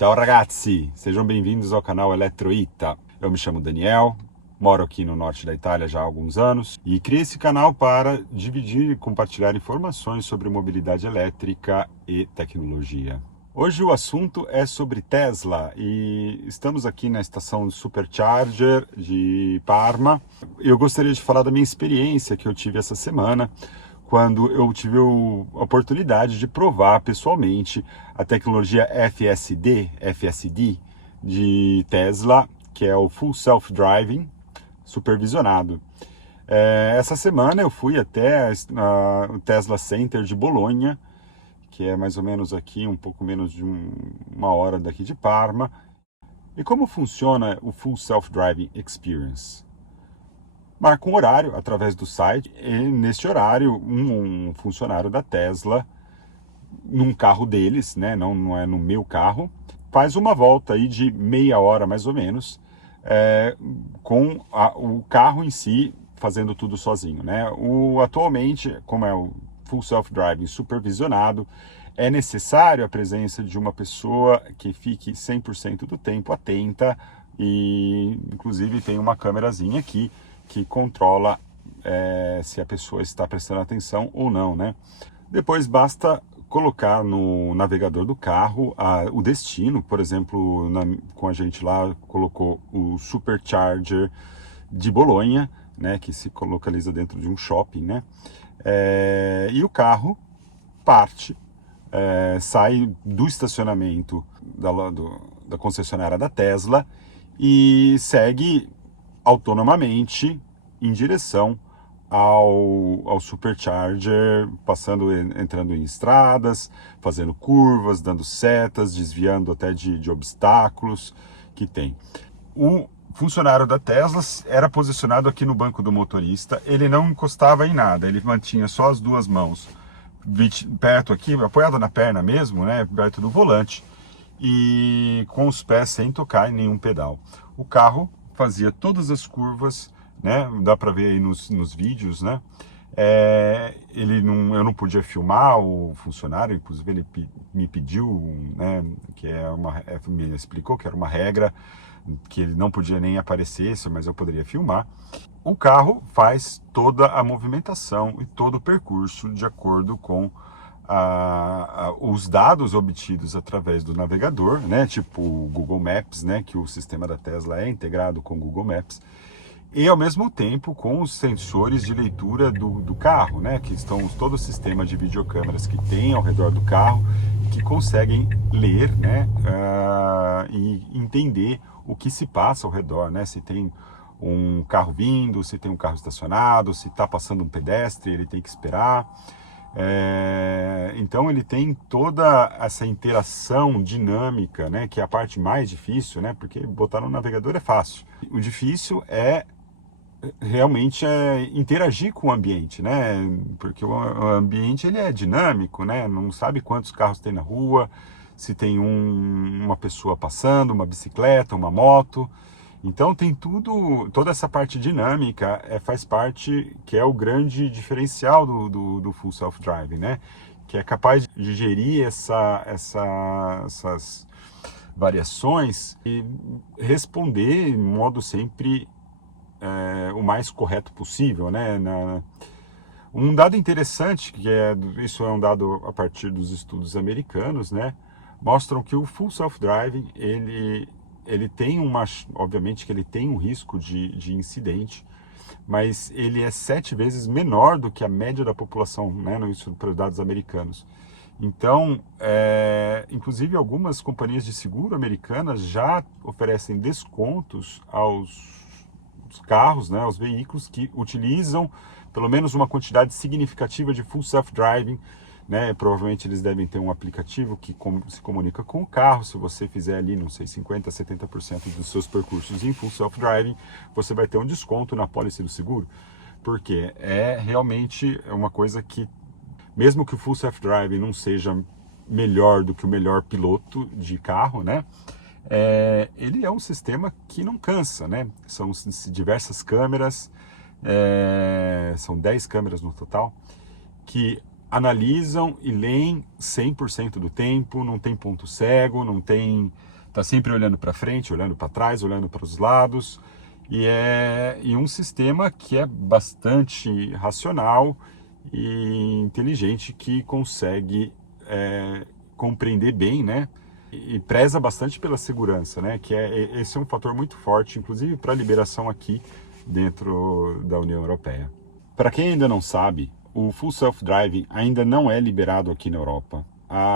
Ciao ragazzi, sejam bem-vindos ao canal Eletroita. Eu me chamo Daniel, moro aqui no norte da Itália já há alguns anos e criei esse canal para dividir e compartilhar informações sobre mobilidade elétrica e tecnologia. Hoje o assunto é sobre Tesla e estamos aqui na estação Supercharger de Parma. Eu gostaria de falar da minha experiência que eu tive essa semana, quando eu tive a oportunidade de provar pessoalmente a tecnologia FSD de Tesla, que é o Full Self-Driving supervisionado. Essa semana eu fui até o Tesla Center de Bolonha, que é mais ou menos aqui, um pouco menos de uma hora daqui de Parma. E como funciona o Full Self-Driving Experience? Marca um horário através do site e neste horário um funcionário da Tesla, num carro deles, né, não é no meu carro, faz uma volta aí de meia hora mais ou menos, com o carro em si fazendo tudo sozinho, né? Atualmente, como é o Full Self-Driving supervisionado, é necessário a presença de uma pessoa que fique 100% do tempo atenta e inclusive tem uma câmerazinha aqui que controla se a pessoa está prestando atenção ou não, né? Depois basta colocar no navegador do carro o destino, por exemplo, com a gente lá colocou o Supercharger de Bolonha, né, que se localiza dentro de um shopping, né? E o carro parte, sai do estacionamento da concessionária da Tesla e segue autonomamente em direção ao Supercharger, entrando em estradas, fazendo curvas, dando setas, desviando até de obstáculos que tem. O funcionário da Tesla era posicionado aqui no banco do motorista, ele não encostava em nada, ele mantinha só as duas mãos perto aqui, apoiado na perna mesmo, né, perto do volante, e com os pés sem tocar em nenhum pedal. O carro fazia todas as curvas, né? Dá para ver aí nos vídeos, né? Eu não podia filmar o funcionário, inclusive ele me pediu, né? Me explicou que era uma regra que ele não podia nem aparecer, mas eu poderia filmar. O carro faz toda a movimentação e todo o percurso de acordo com os dados obtidos através do navegador, né, tipo o Google Maps, né, que o sistema da Tesla é integrado com o Google Maps, e ao mesmo tempo com os sensores de leitura do carro, né, que estão todo o sistema de videocâmeras que tem ao redor do carro, que conseguem ler, né, e entender o que se passa ao redor, né, se tem um carro vindo, se tem um carro estacionado, se está passando um pedestre, ele tem que esperar. Então ele tem toda essa interação dinâmica, né, que é a parte mais difícil, né, porque botar no navegador é fácil. O difícil realmente interagir com o ambiente, né, porque o ambiente ele é dinâmico, né, não sabe quantos carros tem na rua, se tem uma pessoa passando, uma bicicleta, uma moto. Então tem toda essa parte dinâmica faz parte, que é o grande diferencial do Full Self-Driving, né? Que é capaz de gerir essas variações e responder em modo sempre o mais correto possível, né? Um dado interessante, isso é um dado a partir dos estudos americanos, né? Mostram que o Full Self-Driving, ele tem obviamente que ele tem um risco de incidente, mas ele é 7 vezes menor do que a média da população, né, isso para os dados americanos. Então, inclusive algumas companhias de seguro americanas já oferecem descontos aos carros, né, aos veículos que utilizam pelo menos uma quantidade significativa de Full Self-Driving, né? Provavelmente eles devem ter um aplicativo que se comunica com o carro. Se você fizer ali, não sei, 50%, 70% dos seus percursos em Full Self-Driving, você vai ter um desconto na pólice do seguro, porque realmente uma coisa que, mesmo que o Full Self-Driving não seja melhor do que o melhor piloto de carro, né? Ele é um sistema que não cansa, né? São diversas câmeras, são 10 câmeras no total, que analisam e leem 100% do tempo, não tem ponto cego, não tem... Está sempre olhando para frente, olhando para trás, olhando para os lados, e um sistema que é bastante racional e inteligente, que consegue compreender bem, né? E preza bastante pela segurança, né? Esse é um fator muito forte, inclusive para a liberação aqui dentro da União Europeia. Para quem ainda não sabe, o Full Self-Driving ainda não é liberado aqui na Europa.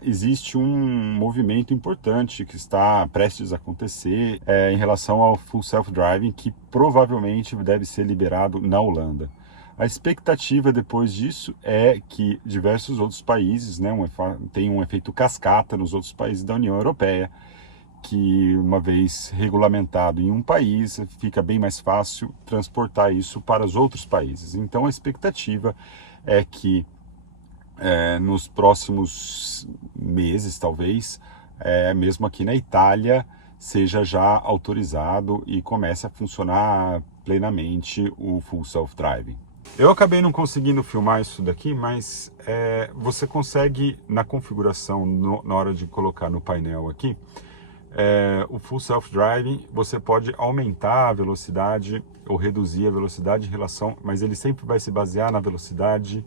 Existe um movimento importante que está prestes a acontecer em relação ao Full Self-Driving, que provavelmente deve ser liberado na Holanda. A expectativa depois disso é que diversos outros países, né, tem um efeito cascata nos outros países da União Europeia, que uma vez regulamentado em um país, fica bem mais fácil transportar isso para os outros países. Então a expectativa é que nos próximos meses, talvez, mesmo aqui na Itália, seja já autorizado e comece a funcionar plenamente o Full Self-Driving. Eu acabei não conseguindo filmar isso daqui, mas você consegue, na configuração, na hora de colocar no painel aqui, o Full Self-Driving, você pode aumentar a velocidade ou reduzir a velocidade em relação, mas ele sempre vai se basear na velocidade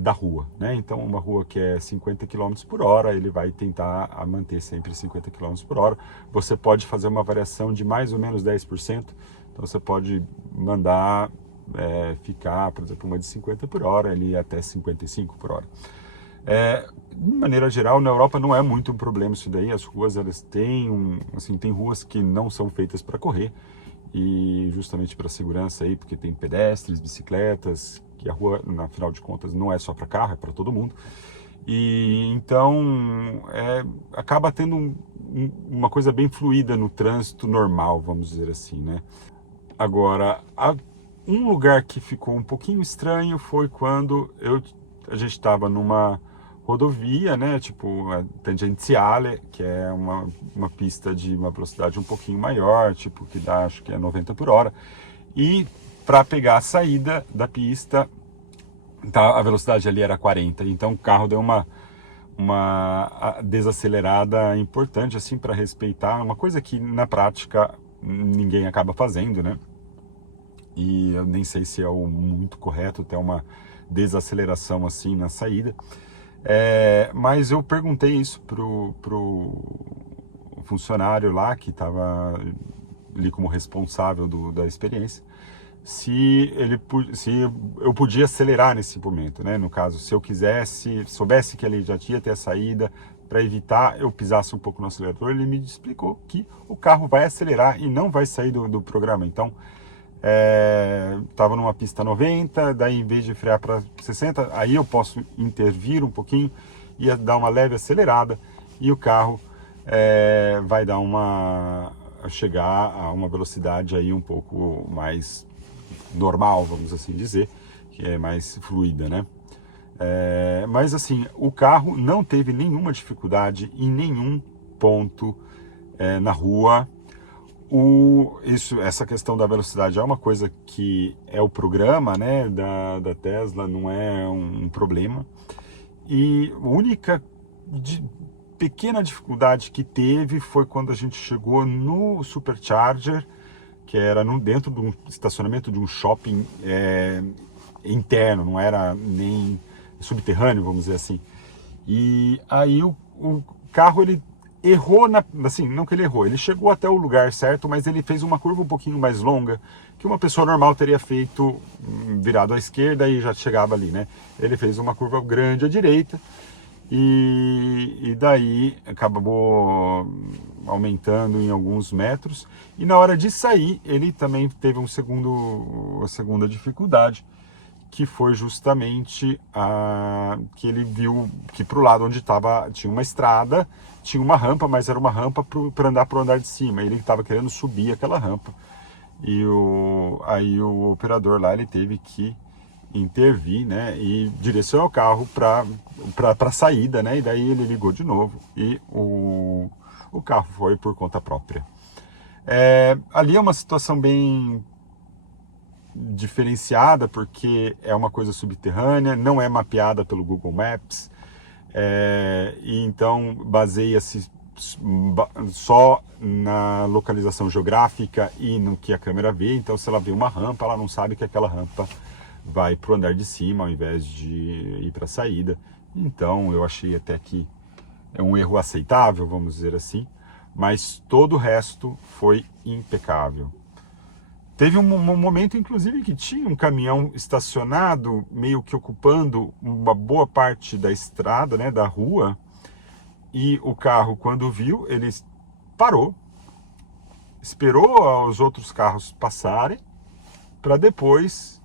da rua, né? Então, uma rua que é 50 km por hora, ele vai tentar manter sempre 50 km por hora. Você pode fazer uma variação de mais ou menos 10%, então você pode mandar ficar, por exemplo, uma de 50 por hora, ali até 55 por hora. De maneira geral, na Europa não é muito um problema isso daí. As ruas, elas têm tem ruas que não são feitas para correr, e justamente para segurança aí, porque tem pedestres, bicicletas, que a rua, na final de contas, não é só para carro, é para todo mundo. E então acaba tendo uma coisa bem fluida no trânsito normal, vamos dizer assim, né? Agora, um lugar que ficou um pouquinho estranho foi quando a gente estava numa rodovia, né, tipo a tangenziale, que é uma pista de uma velocidade um pouquinho maior, tipo que dá, acho que é 90 por hora, e para pegar a saída da pista, tá, a velocidade ali era 40, então o carro deu uma desacelerada importante, assim, para respeitar, uma coisa que na prática ninguém acaba fazendo, né? E eu nem sei se é o muito correto ter uma desaceleração assim na saída. Mas eu perguntei isso pro funcionário lá, que estava ali como responsável da experiência, se eu podia acelerar nesse momento, né? No caso, se eu soubesse que ele já ia ter a saída, para evitar eu pisasse um pouco no acelerador, ele me explicou que o carro vai acelerar e não vai sair do programa. Então, estava numa pista 90, daí em vez de frear para 60, aí eu posso intervir um pouquinho e dar uma leve acelerada, e o carro vai dar chegar a uma velocidade aí um pouco mais normal, vamos assim dizer, que é mais fluida, né? Mas assim, o carro não teve nenhuma dificuldade em nenhum ponto na rua. Essa questão da velocidade é uma coisa que é o programa, né, da Tesla, não é um problema. E a única pequena dificuldade que teve foi quando a gente chegou no Supercharger, que era dentro de um estacionamento de um shopping interno, não era nem subterrâneo, vamos dizer assim. E aí o carro, ele errou, assim, não que ele errou, ele chegou até o lugar certo, mas ele fez uma curva um pouquinho mais longa, que uma pessoa normal teria feito virado à esquerda e já chegava ali, né? Ele fez uma curva grande à direita, e daí acabou aumentando em alguns metros, e na hora de sair, ele também teve uma segunda dificuldade, que foi justamente que ele viu que para o lado onde tinha uma estrada, tinha uma rampa, mas era uma rampa para andar para o andar de cima. Ele estava querendo subir aquela rampa, e aí o operador lá, ele teve que intervir, né, e direcionar o carro para a saída, né, e daí ele ligou de novo e o carro foi por conta própria. Ali é uma situação bem diferenciada porque é uma coisa subterrânea, não é mapeada pelo Google Maps, e então baseia-se só na localização geográfica e no que a câmera vê. Então, se ela vê uma rampa, ela não sabe que aquela rampa vai para o andar de cima ao invés de ir para a saída. Então, eu achei até que é um erro aceitável, vamos dizer assim, mas todo o resto foi impecável. Teve um momento, inclusive, que tinha um caminhão estacionado, meio que ocupando uma boa parte da estrada, né, da rua, e o carro, quando viu, ele parou, esperou os outros carros passarem, para depois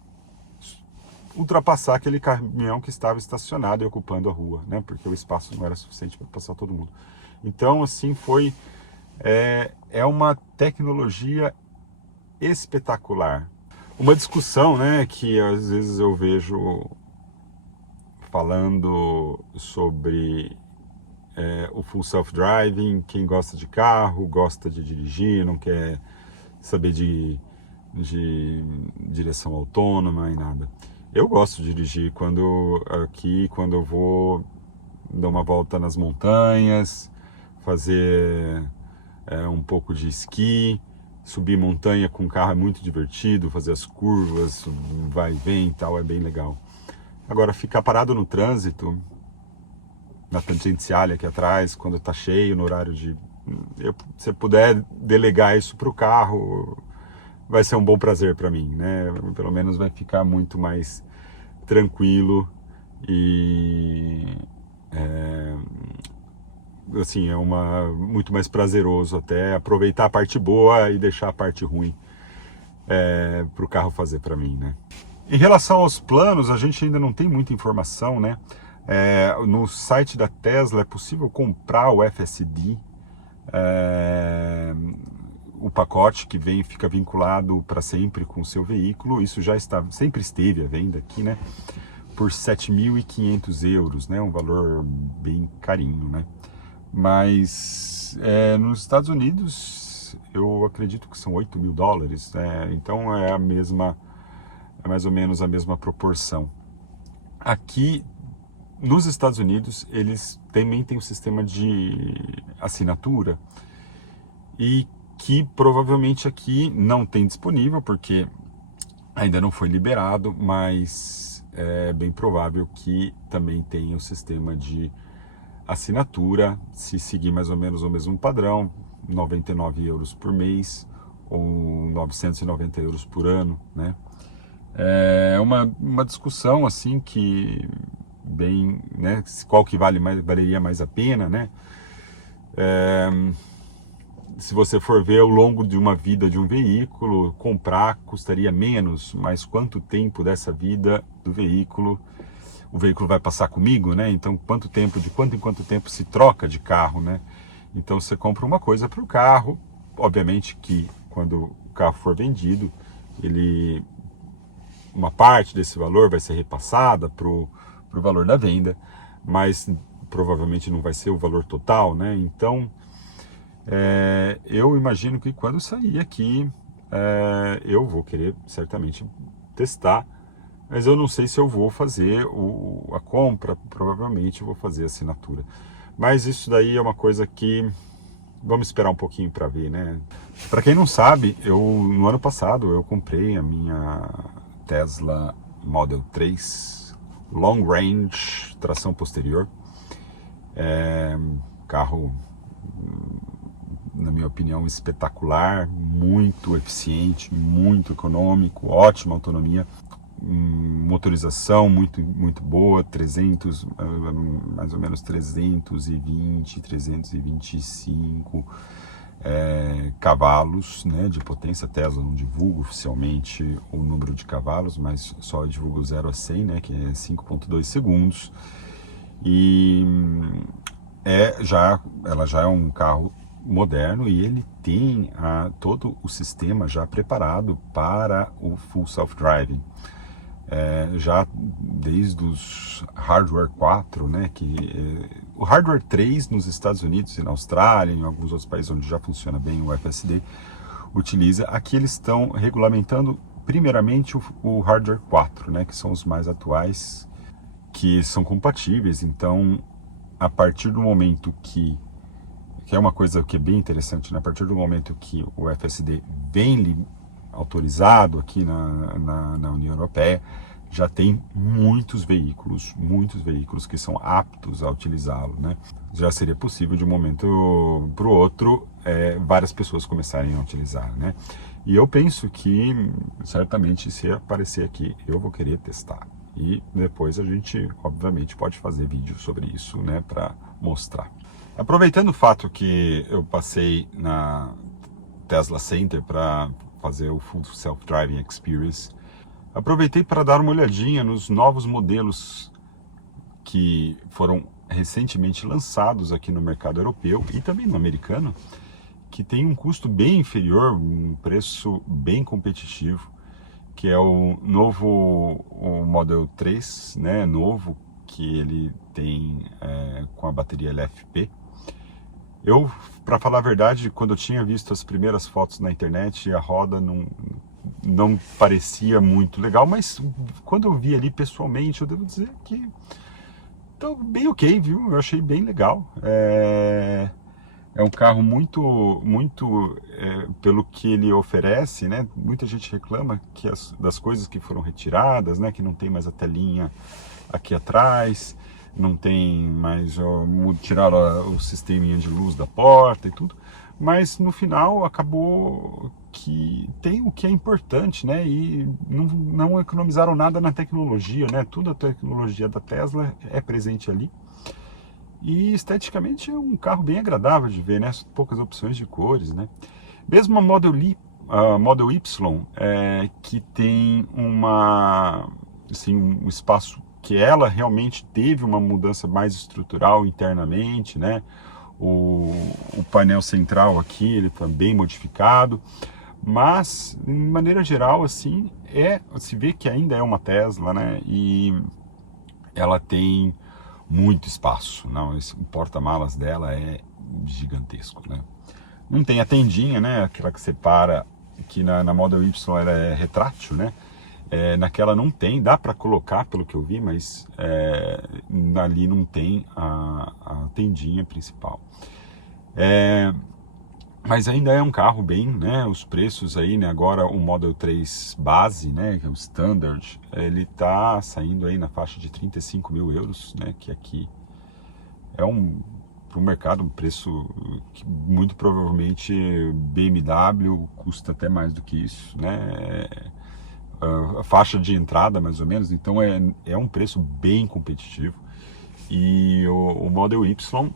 ultrapassar aquele caminhão que estava estacionado e ocupando a rua, né, porque o espaço não era suficiente para passar todo mundo. Então, assim, é uma tecnologia espetacular. Uma discussão, né, que às vezes eu vejo falando sobre o full self-driving, quem gosta de carro, gosta de dirigir, não quer saber de direção autônoma e nada. Eu gosto de dirigir quando eu vou dar uma volta nas montanhas, fazer um pouco de esqui. Subir montanha com carro é muito divertido, fazer as curvas, vai e vem e tal, é bem legal. Agora, ficar parado no trânsito, na tangencialha aqui atrás, quando tá cheio, no horário de... Se puder delegar isso para o carro, vai ser um bom prazer para mim, né? Pelo menos vai ficar muito mais tranquilo e... assim, muito mais prazeroso até aproveitar a parte boa e deixar a parte ruim para o carro fazer para mim, né? Em relação aos planos, a gente ainda não tem muita informação, né? No site da Tesla é possível comprar o FSD, o pacote que fica vinculado para sempre com o seu veículo. Isso já sempre esteve à venda aqui, né? Por 7.500 euros, né? Um valor bem carinho, né? Mas nos Estados Unidos eu acredito que são 8 mil dólares, né? Então é mais ou menos a mesma proporção. Aqui nos Estados Unidos eles também têm um sistema de assinatura e que provavelmente aqui não tem disponível porque ainda não foi liberado, mas é bem provável que também tenha o sistema de assinatura, se seguir mais ou menos o mesmo padrão, 99 euros por mês ou 990 euros por ano, né? É uma discussão assim que bem, né? Qual que valeria mais a pena, né? Se você for ver ao longo de uma vida de um veículo, comprar custaria menos, mas quanto tempo dessa vida do veículo o veículo vai passar comigo, né? Então, de quanto em quanto tempo se troca de carro, né? Então, você compra uma coisa para o carro, obviamente que quando o carro for vendido, uma parte desse valor vai ser repassada para o valor da venda, mas provavelmente não vai ser o valor total, né? Então, eu imagino que quando sair aqui, eu vou querer certamente testar, mas eu não sei se eu vou fazer a compra, provavelmente eu vou fazer a assinatura. Mas isso daí é uma coisa que vamos esperar um pouquinho para ver, né? Para quem não sabe, no ano passado eu comprei a minha Tesla Model 3 Long Range, tração posterior. Carro, na minha opinião, espetacular, muito eficiente, muito econômico, ótima autonomia. Motorização muito boa, mais ou menos 325 cavalos, né, de potência. Tesla não divulga oficialmente o número de cavalos, mas só divulga o 0 a 100, né, que é 5,2 segundos. E ela já é um carro moderno e ele tem todo o sistema já preparado para o Full Self-Driving. Já desde os Hardware 4, né, o Hardware 3 nos Estados Unidos e na Austrália, em alguns outros países onde já funciona bem o FSD, utiliza. Aqui eles estão regulamentando primeiramente o hardware 4, né, que são os mais atuais, que são compatíveis. Então, a partir do momento que é uma coisa que é bem interessante, né? A partir do momento que o FSD vem autorizado aqui na União Europeia, já tem muitos veículos que são aptos a utilizá-lo, né? Já seria possível de um momento para o outro várias pessoas começarem a utilizar, né? E eu penso que certamente se aparecer aqui eu vou querer testar. E depois a gente, obviamente, pode fazer vídeo sobre isso, né, para mostrar. Aproveitando o fato que eu passei na Tesla Center para fazer o Full Self-Driving Experience, aproveitei para dar uma olhadinha nos novos modelos que foram recentemente lançados aqui no mercado europeu e também no americano, que tem um custo bem inferior, um preço bem competitivo, que é o Model 3, né, novo, que ele tem com a bateria LFP. Eu, para falar a verdade, quando eu tinha visto as primeiras fotos na internet, a roda não parecia muito legal, mas quando eu vi ali pessoalmente, eu devo dizer que tá bem ok, viu? Eu achei bem legal. É um carro muito pelo que ele oferece, né? Muita gente reclama que das coisas que foram retiradas, né? Que não tem mais a telinha aqui atrás, não tem mais, tiraram o sisteminha de luz da porta e tudo, mas no final acabou que tem o que é importante, né? E não economizaram nada na tecnologia, né? Toda a tecnologia da Tesla é presente ali. E esteticamente é um carro bem agradável de ver, né? Poucas opções de cores, né? Mesmo a Model Y, que tem um espaço que ela realmente teve uma mudança mais estrutural internamente, né? O painel central aqui, ele está bem modificado, mas, de maneira geral, assim, se vê que ainda é uma Tesla, né? E ela tem muito espaço, não? O porta-malas dela é gigantesco, né? Não tem a tendinha, né? Aquela que separa, que na Model Y ela é retrátil, né? Naquela não tem, dá para colocar pelo que eu vi, mas ali não tem a tendinha principal. Mas ainda é um carro bem, né? Os preços aí, né? Agora o Model 3 base, né? Que é o Standard, ele tá saindo aí na faixa de 35 mil euros, né? Que aqui é para o mercado um preço que muito provavelmente BMW custa até mais do que isso, né? A faixa de entrada mais ou menos, então é um preço bem competitivo. E o Model Y,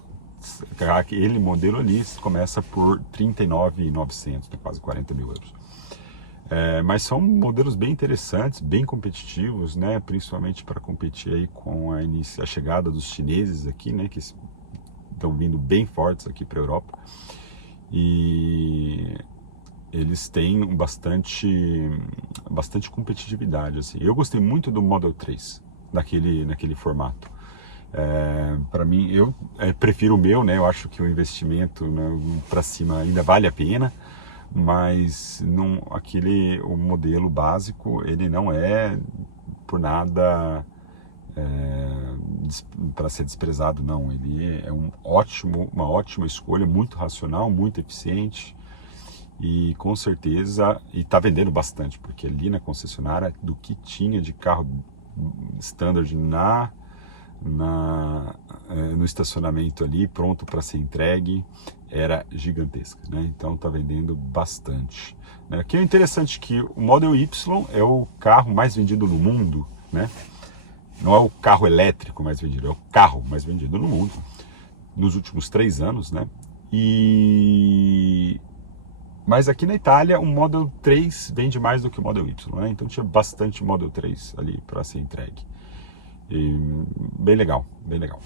aquele modelo ali, começa por 39.900, quase 40 mil euros. Mas são modelos bem interessantes, bem competitivos, né? Principalmente para competir aí com a chegada dos chineses aqui, né? Que estão vindo bem fortes aqui para a Europa. E eles têm bastante competitividade, assim. Eu gostei muito do Model 3, naquele formato. Para mim, eu prefiro o meu, né? Eu acho que o investimento, né, para cima ainda vale a pena, mas o modelo básico, ele não é por nada para ser desprezado, não. Ele é uma ótima escolha, muito racional, muito eficiente. E com certeza, e está vendendo bastante, porque ali na concessionária, do que tinha de carro standard no estacionamento ali, pronto para ser entregue, era gigantesca, né? Então está vendendo bastante, né? O que é interessante que o Model Y é o carro mais vendido no mundo, né? Não é o carro elétrico mais vendido, é o carro mais vendido no mundo nos últimos 3 anos, né? Mas aqui na Itália, o Model 3 vende mais do que o Model Y, né? Então tinha bastante Model 3 ali para ser entregue. E bem legal, bem legal.